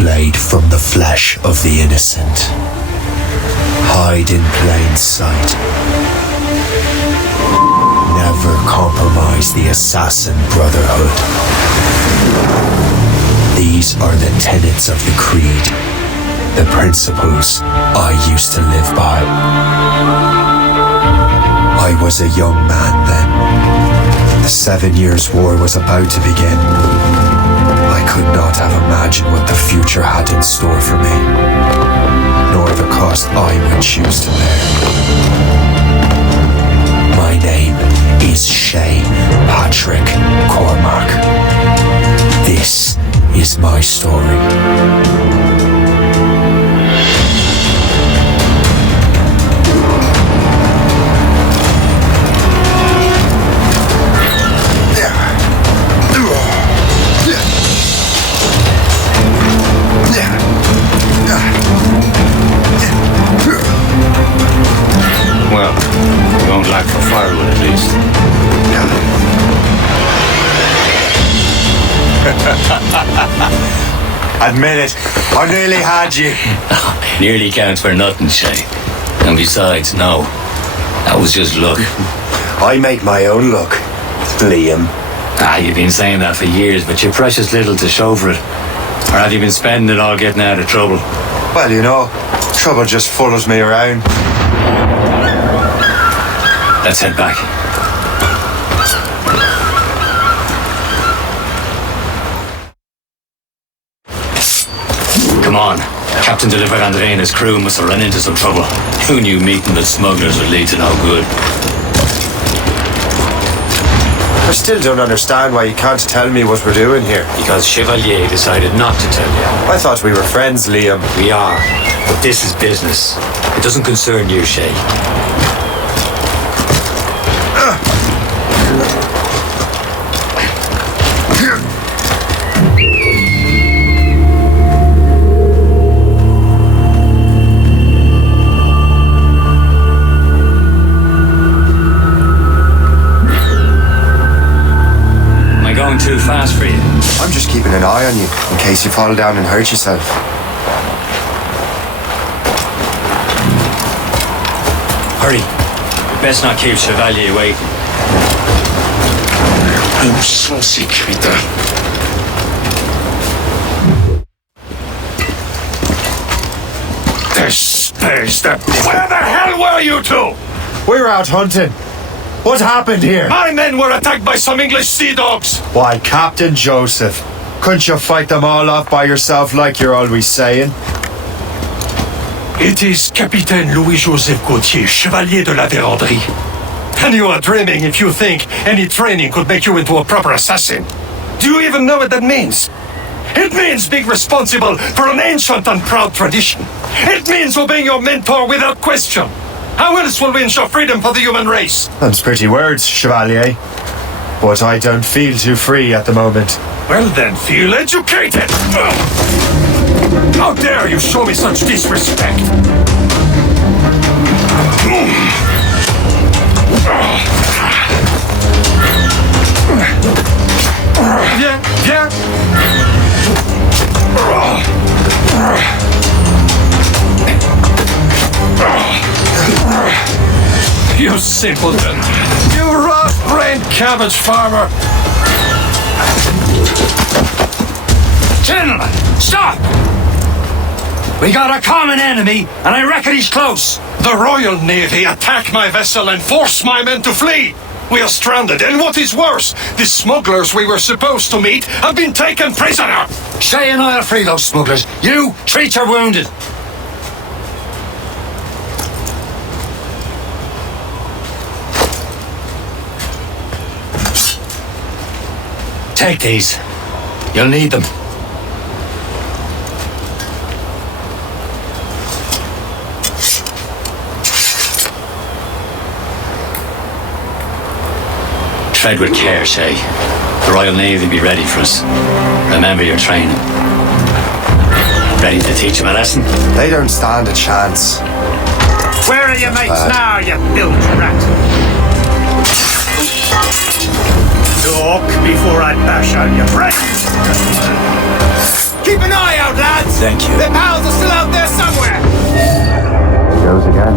blade from the flesh of the innocent. Hide in plain sight. Never compromise the assassin brotherhood. These are the tenets of the creed, the principles I used to live by. I was a young man then. The 7 Years' War was about to begin. I could not have imagined what the future had in store for me, nor the cost I would choose to bear. My name is Shay Patrick Cormac. This is my story. Well, you won't lack for firewood at least. Admit it, I nearly had you. Nearly counts for nothing, Shay. And besides, no. That was just luck. I make my own luck, Liam. You've been saying that for years, but you're precious little to show for it. Or have you been spending it all getting out of trouble? Well, you know, trouble just follows me around. Let's head back. Come on. Captain Delivered Andre and his crew must have run into some trouble. Who knew meeting with smugglers would lead to no good? I still don't understand why you can't tell me what we're doing here. Because Chevalier decided not to tell you. I thought we were friends, Liam. We are. But this is business. It doesn't concern you, Shay. Too fast for you. I'm just keeping an eye on you in case you fall down and hurt yourself. Hurry. Best not keep Chevalier waiting. Nous sommes sécuritaires. Where the hell were you two? We were out hunting. What happened here? My men were attacked by some English sea dogs. Why, Captain Joseph, couldn't you fight them all off by yourself like you're always saying? It is Capitaine Louis-Joseph Gauthier, Chevalier de la Vérendrye. And you are dreaming if you think any training could make you into a proper assassin. Do you even know what that means? It means being responsible for an ancient and proud tradition. It means obeying your mentor without question. How else will we ensure freedom for the human race? Them's pretty words, Chevalier. But I don't feel too free at the moment. Well then, feel educated! How dare you show me such disrespect? Viens. You simpleton! You rough-brained cabbage farmer! Gentlemen, stop! We got a common enemy, and I reckon he's close. The Royal Navy attacked my vessel and forced my men to flee! We are stranded, and what is worse, the smugglers we were supposed to meet have been taken prisoner! Shay and I'll free those smugglers. You treat your wounded. Take these. You'll need them. Tread with care, Shay. The Royal Navy will be ready for us. Remember your training. Ready to teach them a lesson? They don't stand a chance. Where are your mates now, you bilge rat? Talk before I bash out your brain. Keep an eye out, lads! Thank you. Their pals are still out there somewhere! He goes again.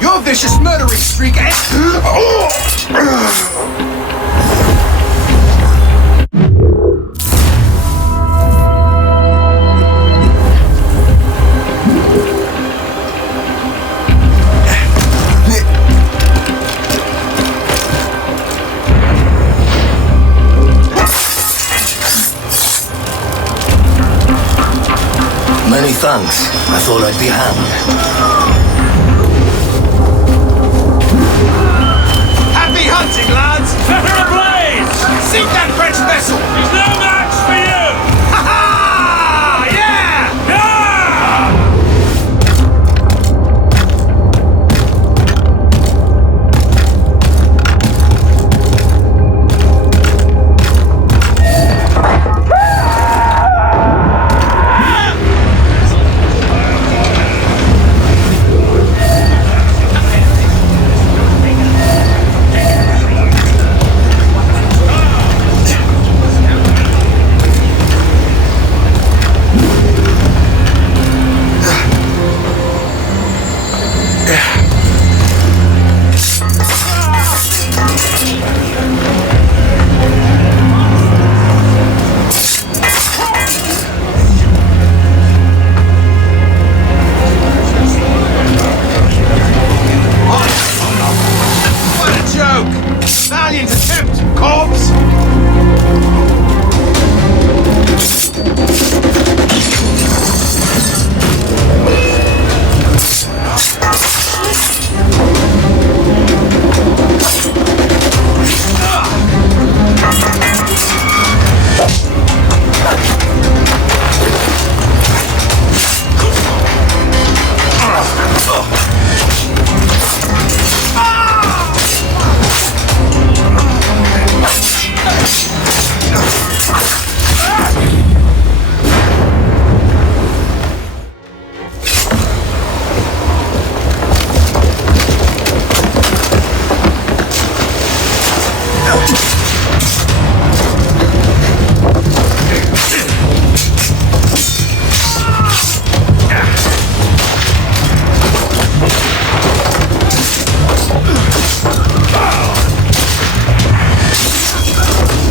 Your vicious murdering streak Many thanks. I thought I'd be hanged. Happy hunting, lads! Set her ablaze! Sink that French vessel! There's no match for you! Ha ha! Yeah! Ah! What a joke! Valiant attempt, corpse!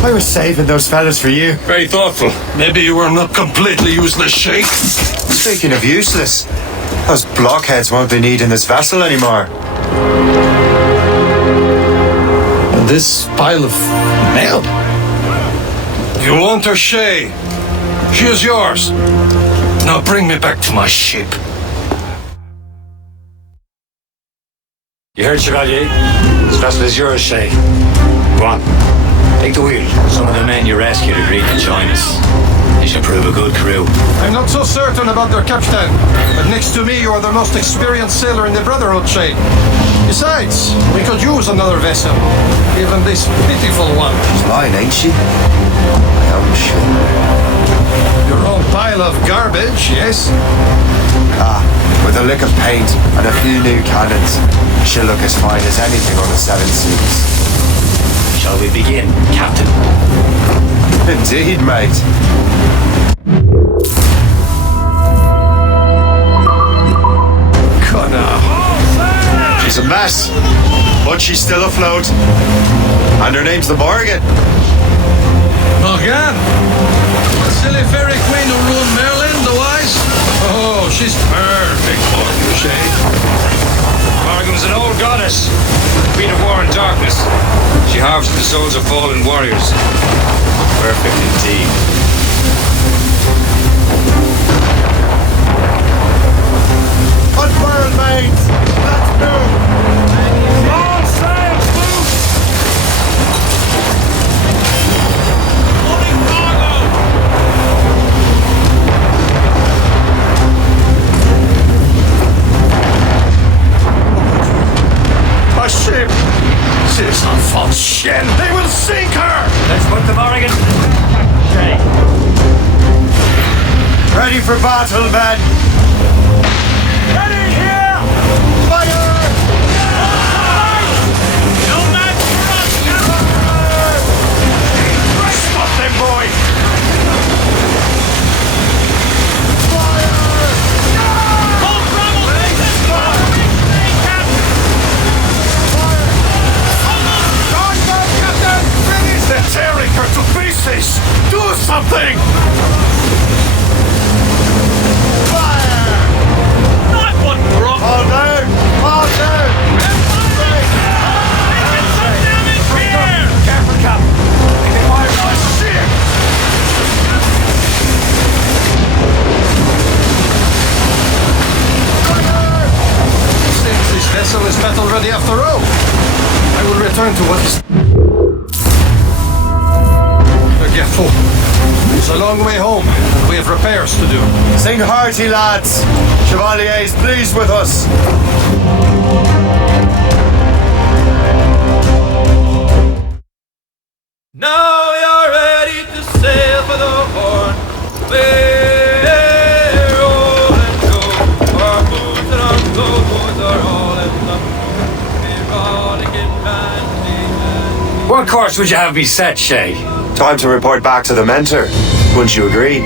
I was saving those fellas for you. Very thoughtful. Maybe you were not completely useless, Sheikh. Speaking of useless, those blockheads won't be needing this vessel anymore. And this pile of mail? You want her, Shay? She is yours. Now bring me back to my ship. You heard, Chevalier? This vessel is yours, Shay. Go on. Take the wheel. Some of the men you rescued agreed to join us. You should prove a good crew. I'm not so certain about their captain, but next to me you are the most experienced sailor in the Brotherhood, Shay. Besides, we could use another vessel, even this pitiful one. She's lying, ain't she? I hope she. Your own pile of garbage, yes? Ah, with a lick of paint and a few new cannons, she'll look as fine as anything on the Seven Seas. Shall we begin, Captain? Indeed, mate. Connor. She's a mess, but she's still afloat. And her name's the Morgan. Morgan? The silly fairy queen who ruled Merlin, the wise? Oh, she's perfect for you, Shay. Morgan's an old goddess, queen of war and darkness. She harvests the souls of fallen warriors. Perfect indeed. Unfurl, mates! Let's move! All sails loose! Loading cargo! battle, men! Ready here! Fire! No match for us, Stop them, boy! Hold Bravo! Captain! Captain! Finish! They're tearing her to pieces! Do something! Not what Brock! All down! All down! Making some damage here! Careful, Cap! They fire my shit! Seems this vessel is battle ready after all. I will return to what is... Forgetful. It's a long way home, and we have repairs to do. Sing hearty, lads! Chevalier is pleased with us. Now you're ready to sail for the Horn. We're rolling go. Our boots and our clothes are all in the We're rolling in bandy. What course would you have me set, Shay? Time to report back to the mentor. Wouldn't you agree?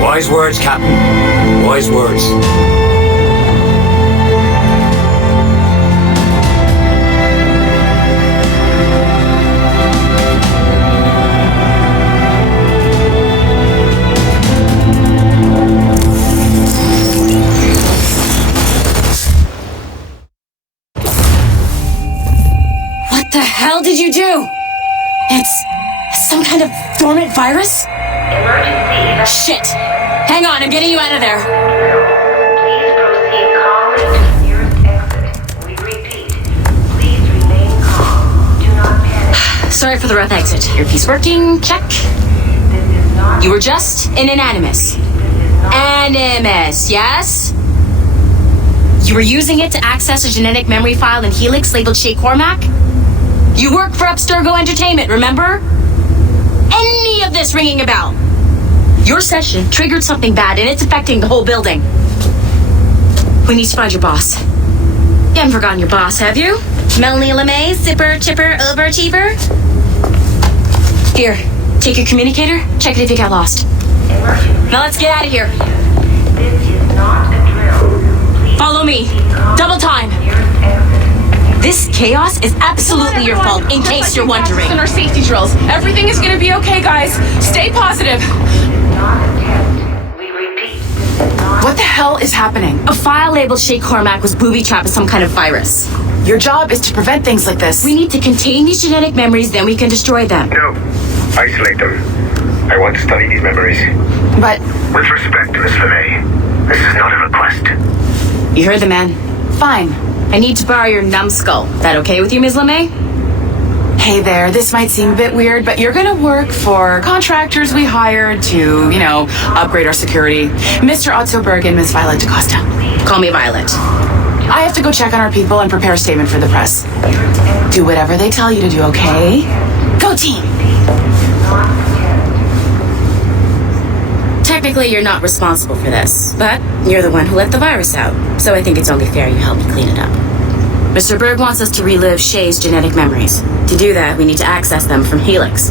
Wise words, Captain. Wise words. What the hell did you do? It's some kind of dormant virus? Shit! Hang on, I'm getting you out of there. Please proceed calmly to the nearest exit. We repeat, please remain calm. Do not panic. Sorry for the rough exit. Earpiece working, check. This is not... You were just an animus. Animus, yes? You were using it to access a genetic memory file in Helix labeled Shay Cormac? You work for Abstergo Entertainment, remember? Any of this ringing a bell? Your session triggered something bad and it's affecting the whole building. We need to find your boss. You haven't forgotten your boss, have you? Melanie LeMay, zipper, chipper, overachiever? Here, take your communicator, check it if you got lost. Now let's get out of here. This is not a drill. Please Follow me. Double time. nearest exit. This chaos is absolutely your fault, in case you're wondering. In our safety drills. Everything is gonna be okay, guys. Stay positive. Not a test. We repeat, this is not... What the hell is happening? A file labeled Shay Cormac was booby-trapped with some kind of virus. Your job is to prevent things like this. We need to contain these genetic memories, then we can destroy them. No. Isolate them. I want to study these memories. But With respect, Miss LeMay, this is not a request. You heard the man. fine. I need to borrow your numbskull. That okay with you, Ms. LeMay? Hey there, this might seem a bit weird, but you're gonna work for contractors we hired to, upgrade our security. Mr. Otto Berg and Ms. Violet DaCosta. Call me Violet. I have to go check on our people and prepare a statement for the press. Do whatever they tell you to do, okay? Go team! Technically, you're not responsible for this, but you're the one who let the virus out, so I think it's only fair you help me clean it up. Mr. Berg wants us to relive Shay's genetic memories. To do that, we need to access them from Helix.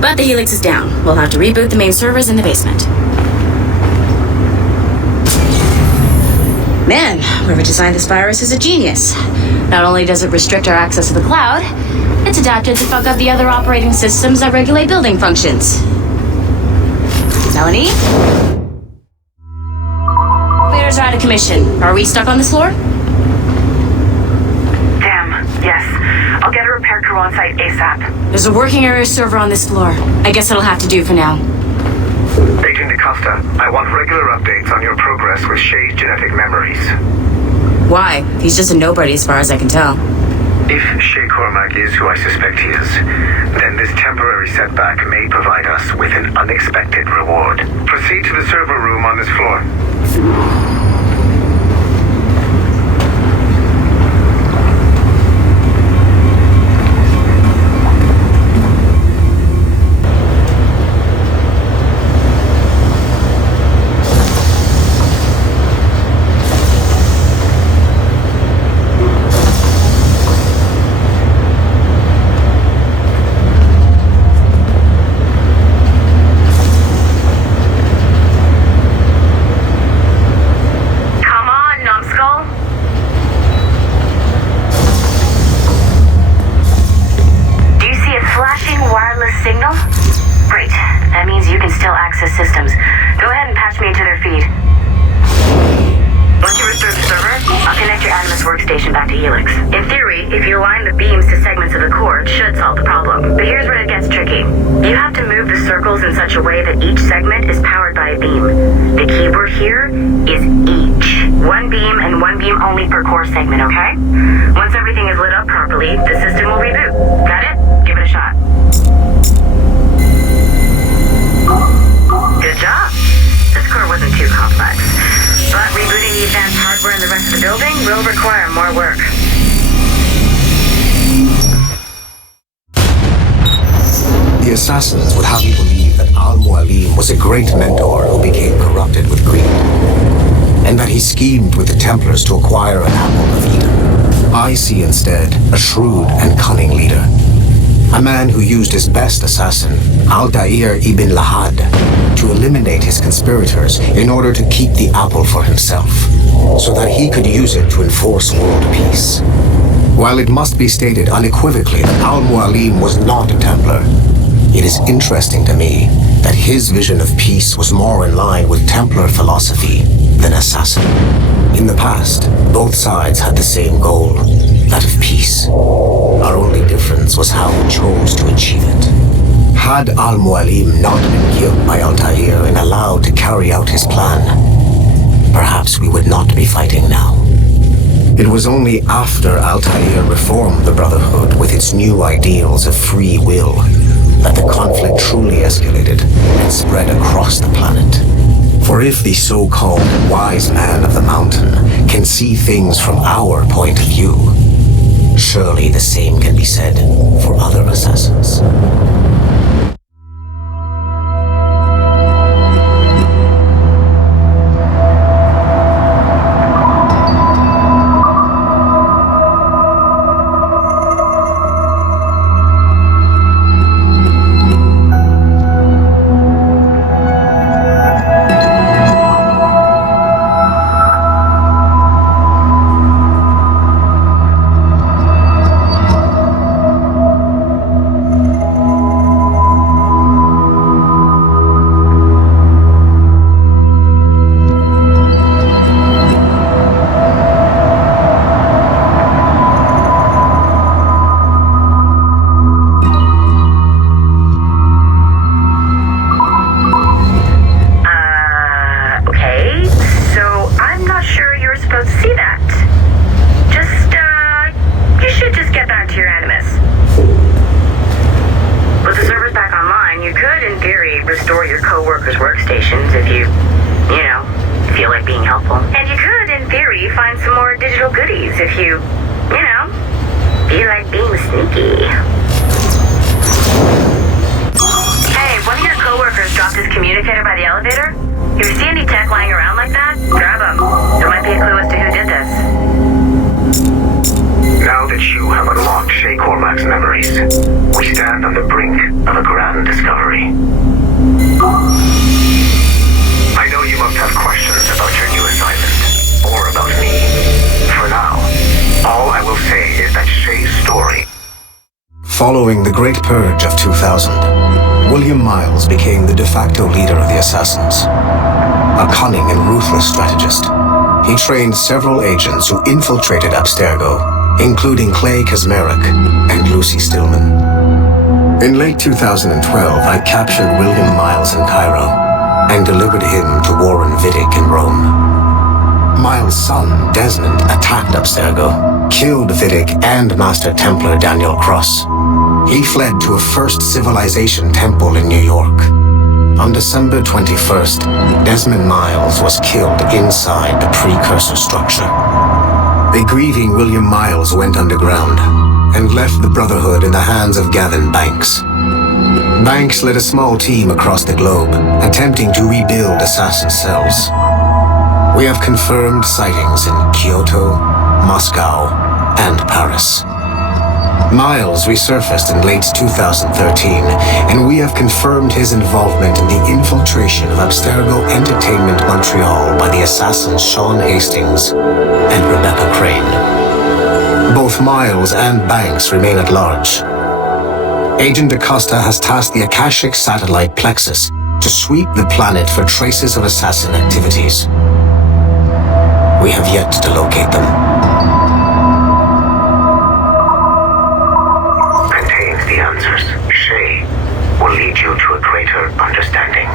But the Helix is down. We'll have to reboot the main servers in the basement. Man, whoever designed this virus is a genius. Not only does it restrict our access to the cloud, it's adapted to fuck up the other operating systems that regulate building functions. Melanie? Elevators are out of commission. Are we stuck on this floor? Damn, yes. I'll get a repair crew on site ASAP. There's a working area server on this floor. I guess it'll have to do for now. Agent DaCosta, I want regular updates on your progress with Shay's genetic memories. Why? He's just a nobody as far as I can tell. If Shay Cormac is who I suspect he is, then this temporary setback may provide us with an unexpected reward. Proceed to the server room on this floor. If you align the beams to segments of the core, it should solve the problem. But here's where it gets tricky. You have to move the circles in such a way that each segment is powered by a beam. The keyword here is each. One beam and one beam only per core segment, okay? Once everything is lit up properly, the system will reboot. Got it? Give it a shot. Good job. This core wasn't too complex. But rebooting the advanced hardware in the rest of the building will require more work. The assassins would have you believe that Al-Mualim was a great mentor who became corrupted with greed, and that he schemed with the Templars to acquire an apple of Eden. I see instead a shrewd and cunning leader, a man who used his best assassin, Altair ibn Lahad, to eliminate his conspirators in order to keep the apple for himself, so that he could use it to enforce world peace. While it must be stated unequivocally that Al-Mualim was not a Templar, it is interesting to me that his vision of peace was more in line with Templar philosophy than assassin. In the past, both sides had the same goal, that of peace. Our only difference was how we chose to achieve it. Had Al-Mualim not been killed by Altair and allowed to carry out his plan, perhaps we would not be fighting now. It was only after Altair reformed the Brotherhood with its new ideals of free will that the conflict truly escalated and spread across the planet. For if the so-called wise man of the mountain can see things from our point of view, surely the same can be said for other assassins. Following the Great Purge of 2000, William Miles became the de facto leader of the Assassins. A cunning and ruthless strategist, he trained several agents who infiltrated Abstergo, including Clay Kazmarek and Lucy Stillman. In late 2012, I captured William Miles in Cairo and delivered him to Warren Vidic in Rome. Miles' son, Desmond, attacked Abstergo, killed Vidic and Master Templar Daniel Cross. He fled to a First Civilization temple in New York. On December 21st, Desmond Miles was killed inside the precursor structure. The grieving William Miles went underground and left the Brotherhood in the hands of Gavin Banks. Banks led a small team across the globe, attempting to rebuild assassin cells. We have confirmed sightings in Kyoto, Moscow, and Paris. Miles resurfaced in late 2013, and we have confirmed his involvement in the infiltration of Abstergo Entertainment Montreal by the assassins Sean Hastings and Rebecca Crane. Both Miles and Banks remain at large. Agent Acosta has tasked the Akashic satellite Plexus to sweep the planet for traces of assassin activities. We have yet to locate them. lead you to a greater understanding.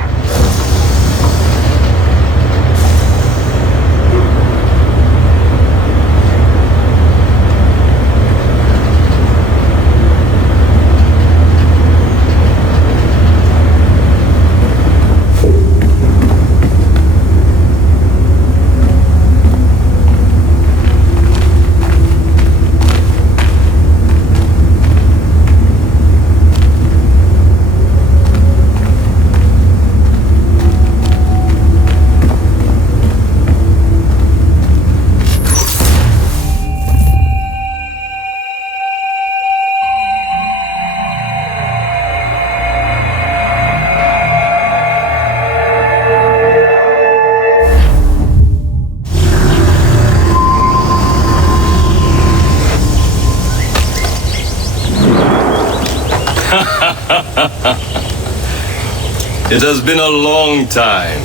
It has been a long time.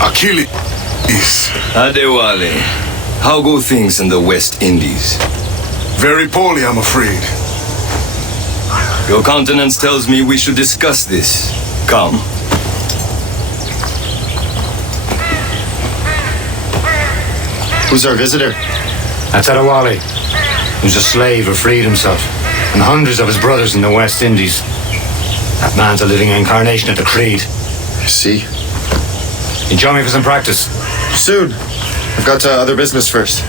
Achilles. Adewale, how go things in the West Indies? Very poorly, I'm afraid. Your countenance tells me we should discuss this. Come. Who's our visitor? That's Adewale, who's a slave who freed himself, and hundreds of his brothers in the West Indies. That man's a living incarnation of the Creed. I see. You join me for some practice? Soon. I've got other business first.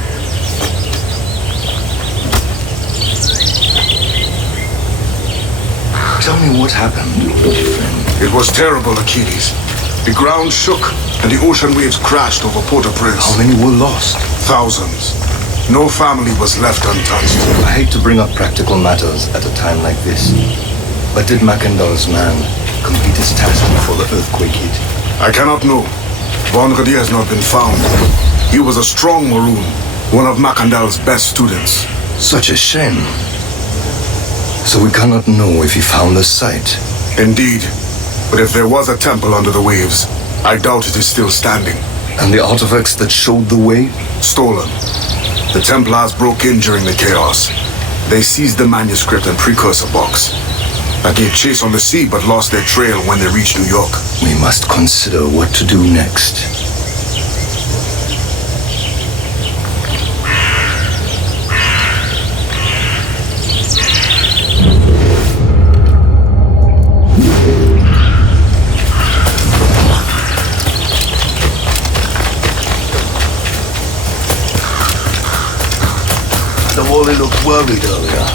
Tell me what happened, friend. It was terrible, Achilles. The ground shook and the ocean waves crashed over Port-au-Prince. How many were lost? Thousands. No family was left untouched. I hate to bring up practical matters at a time like this, but did Macandal's man complete his task before the earthquake hit? I cannot know. Vonredi has not been found. He was a strong Maroon, one of Macandal's best students. Such a shame. So we cannot know if he found the site. Indeed. But if there was a temple under the waves, I doubt it is still standing. And the artifacts that showed the way? Stolen. The Templars broke in during the chaos. They seized the manuscript and precursor box. I gave chase on the sea but lost their trail when they reached New York. We must consider what to do next. Wally looked worried earlier.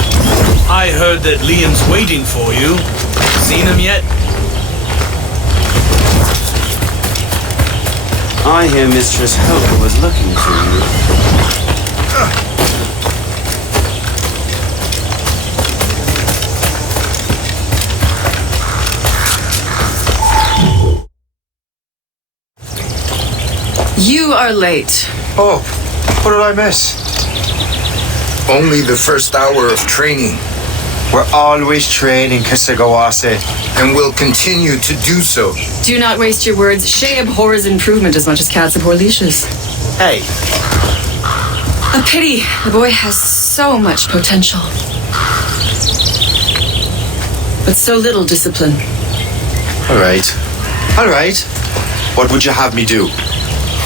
I heard that Liam's waiting for you. Seen him yet? I hear Mistress Hope was looking for you. You are late. Oh, what did I miss? Only the first hour of training. We're always training, Kisagawase. And will continue to do so. Do not waste your words. Shay abhors improvement as much as cats abhor leashes. Hey. A pity. The boy has so much potential. But so little discipline. All right. All right. What would you have me do?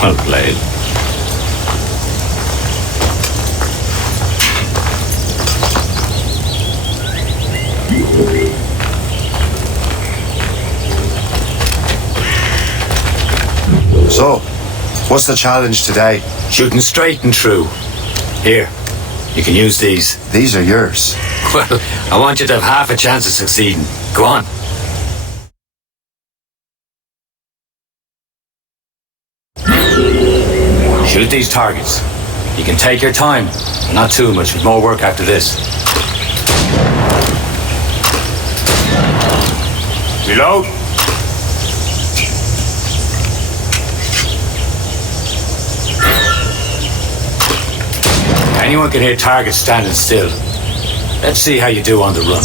Well played. So, what's the challenge today? Shooting straight and true. Here, you can use these. These are yours. Well, I want you to have half a chance of succeeding. Go on. Shoot these targets. You can take your time. Not too much, with more work after this. Reload. Anyone can hit targets standing still. Let's see how you do on the run.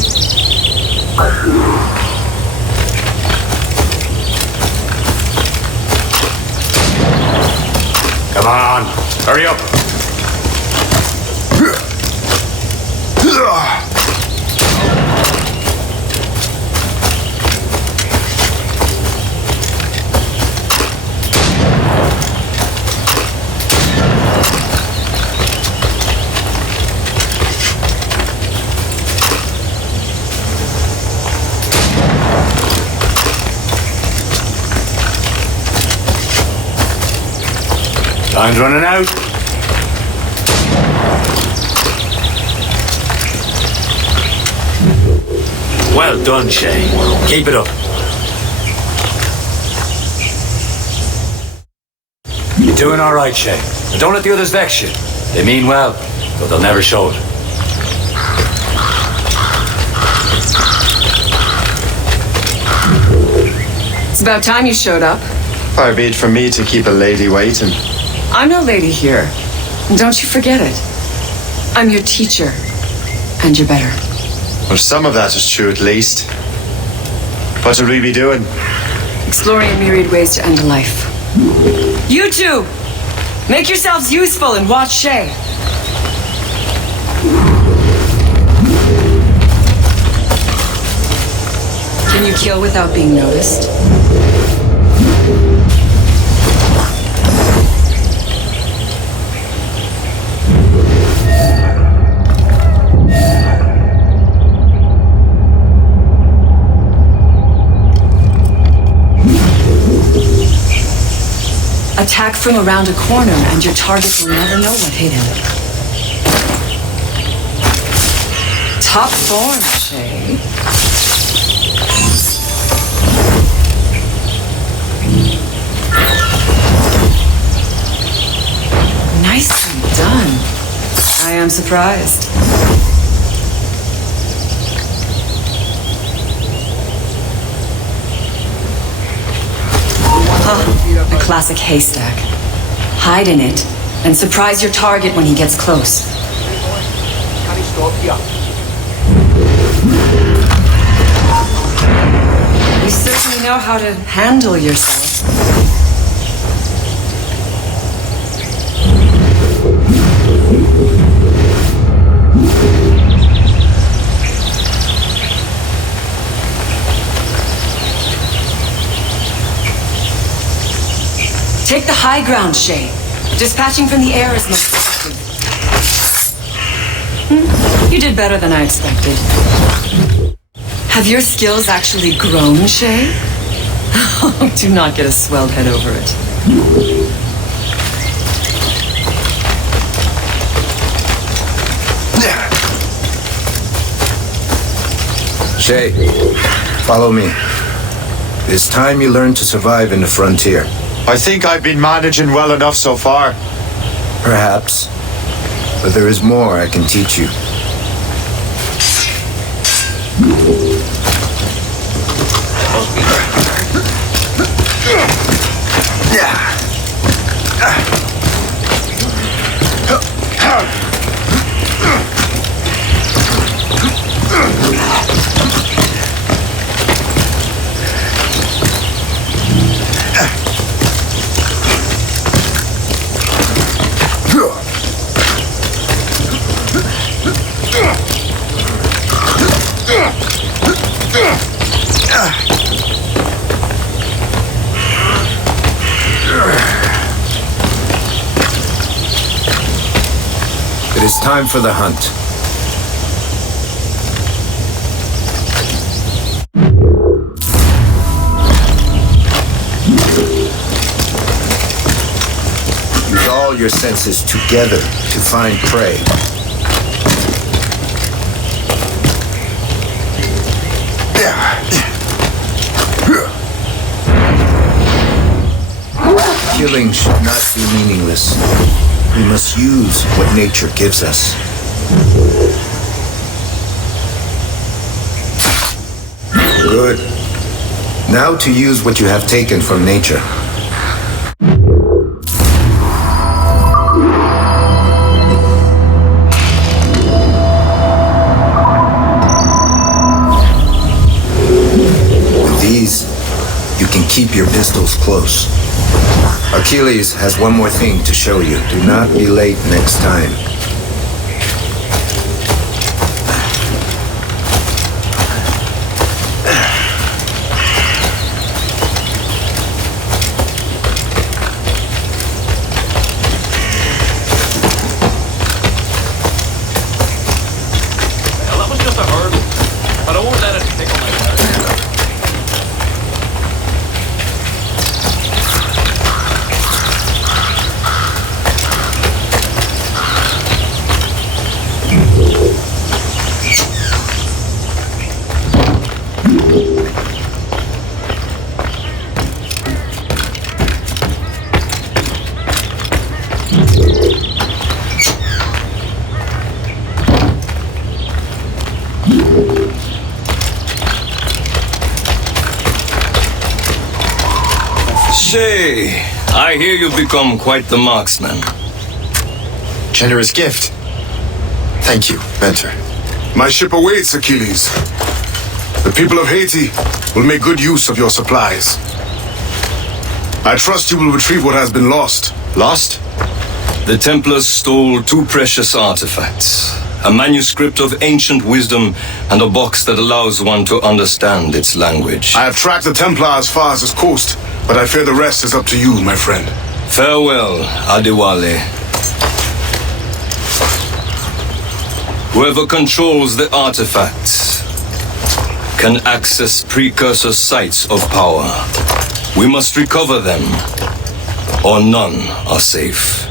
Come on, hurry up. Time's running out. Well done, Shay. Keep it up. You're doing all right, Shay. And don't let the others vex you. They mean well, but they'll never show it. It's about time you showed up. Far be it from me to keep a lady waiting. I'm no lady here. And don't you forget it. I'm your teacher. And you're better. Well, some of that is true at least. What should we be doing? Exploring a myriad ways to end a life. You two! Make yourselves useful and watch Shay. Can you kill without being noticed? Attack from around a corner and your target will never know what hit him. Top form, Shay. Nicely done. I am surprised. A classic haystack. Hide in it and surprise your target when he gets close. You certainly know how to handle yourself. Take the high ground, Shay. Dispatching from the air is most effective. You did better than I expected. Have your skills actually grown, Shay? Do not get a swelled head over it. Shay, follow me. It's time you learn to survive in the frontier. I think I've been managing well enough so far. Perhaps. But there is more I can teach you. It is time for the hunt. Use all your senses together to find prey. Killing should not be meaningless. We must use what nature gives us. Good. Now to use what you have taken from nature. With these, you can keep your pistols close. Achilles has one more thing to show you. Do not be late next time. Well, that was just a hurdle. But I won't let it tickle my head. I hear you've become quite the marksman. Generous gift. Thank you, Mentor. My ship awaits, Achilles. The people of Haiti will make good use of your supplies. I trust you will retrieve what has been lost. Lost? The Templars stole 2 precious artifacts. A manuscript of ancient wisdom and a box that allows one to understand its language. I have tracked the Templar as far as this coast, but I fear the rest is up to you, my friend. Farewell, Adewale. Whoever controls the artifacts can access precursor sites of power. We must recover them, or none are safe.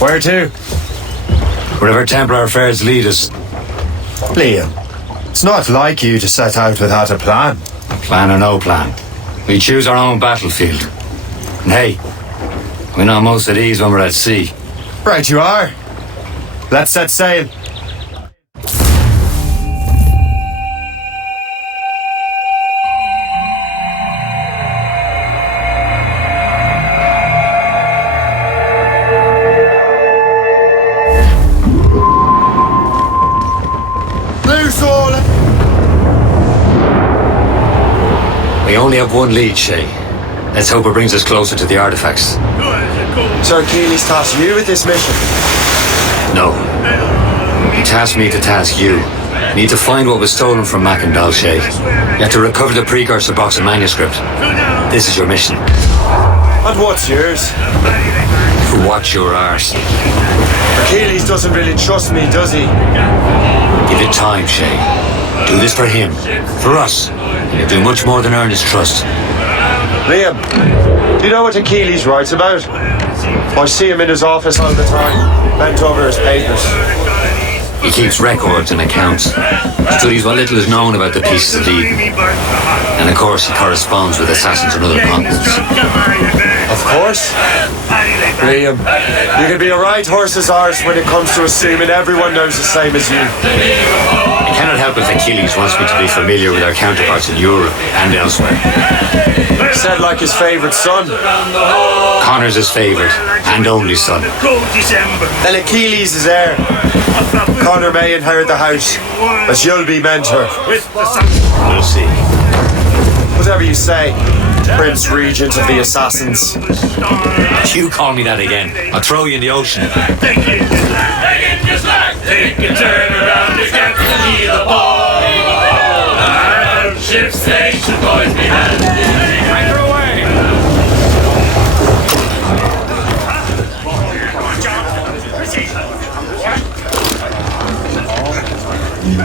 Where to? Wherever Templar affairs lead us. Liam, it's not like you to set out without a plan. Plan or no plan. We choose our own battlefield. And hey, we know most of these when we're at sea. Right you are. Let's set sail. We only have one lead, Shay. Let's hope it brings us closer to the artifacts. Sir Achilles tasked you with this mission. No. He tasked me to task you. You need to find what was stolen from Mac and Dalshay. You have to recover the precursor box and manuscript. This is your mission. And what's yours? Watch your arse. Achilles doesn't really trust me, does he? Give it time, Shay. Do this for him. For us. And you'll do much more than earn his trust. Liam, do you know what Achilles writes about? I see him in his office all the time, bent over his papers. He keeps records and accounts. Studies what little is known about the pieces of Eden. And of course he corresponds with assassins and other continents. Of course. Liam, you can be a right horse's arse when it comes to assuming everyone knows the same as you. I cannot help if Achilles wants me to be familiar with our counterparts in Europe and elsewhere. Said like his favourite son. Connor's his favourite and only son. And Achilles is heir. Connor may inherit the house, as you'll be mentor. We'll see. Whatever you say. Prince Regent of the Assassins. You call me that again, I'll throw you in the ocean. Take it, just like, take a turn around, you got to hear the ball. Our ship station, boys behind. Anchor away. You